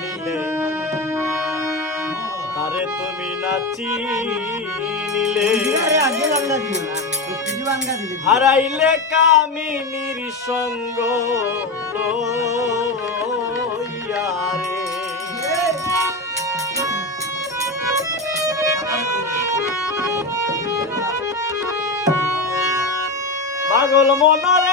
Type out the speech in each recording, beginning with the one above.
নিলে তারে তুমি নাচি নিলে হারাইলে কামিনীর সঙ্গ লইয়া রে। পাগল মনরে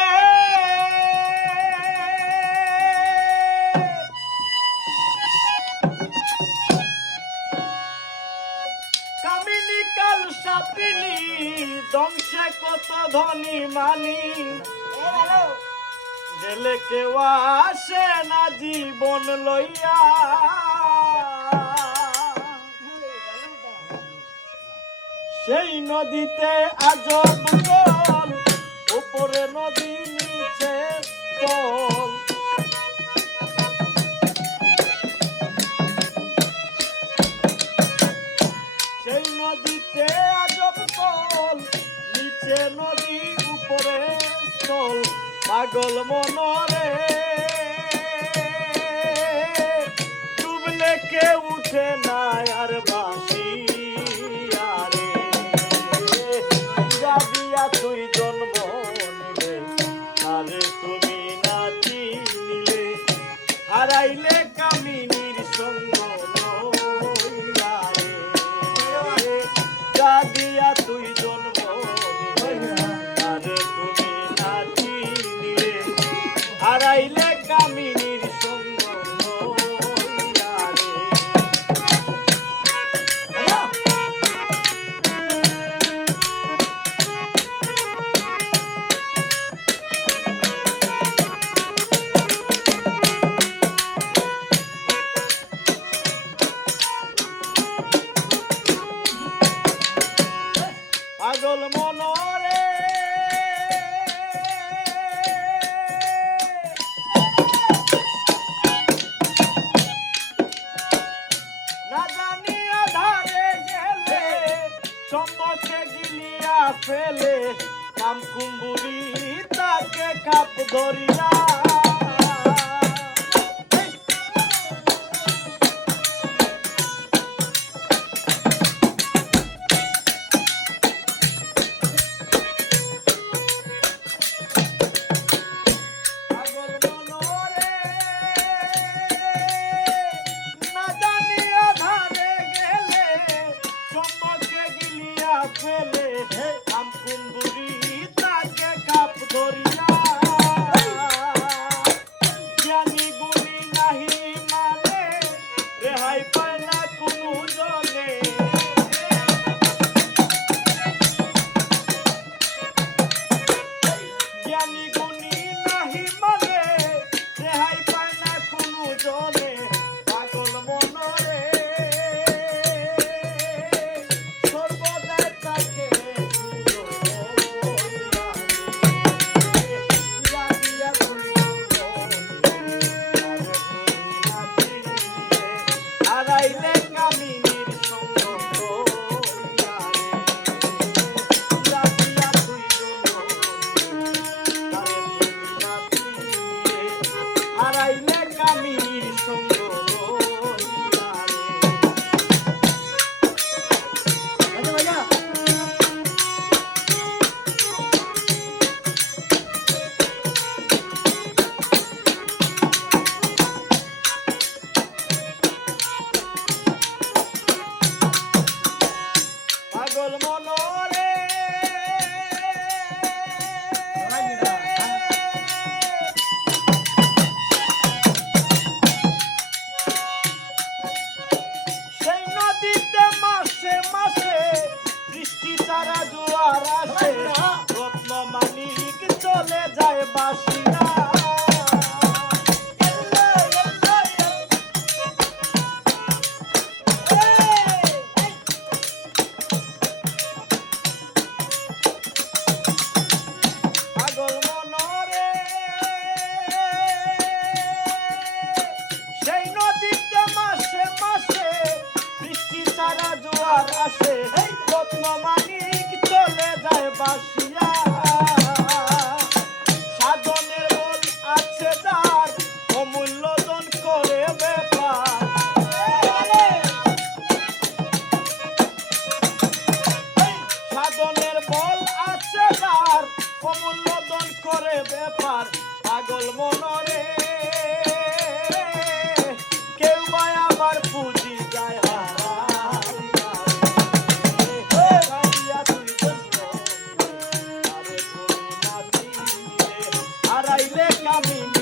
কত ধনী মানি গেলে কেউ আসে না জীবন লইয়া। সেই নদীতে আজব উপরে নদী নিচে জল পাগল মনরে। পাগল মনরে। না জানি আধারে গেলে চম্বকে গিলিয়া ফেলে কাম কুম্বুরি তাকে কাপ ধরি Amen. ব্যাপার পাগল মনরে। কেউ বা আমার পুঁজি যায় হারাইলে কামিন।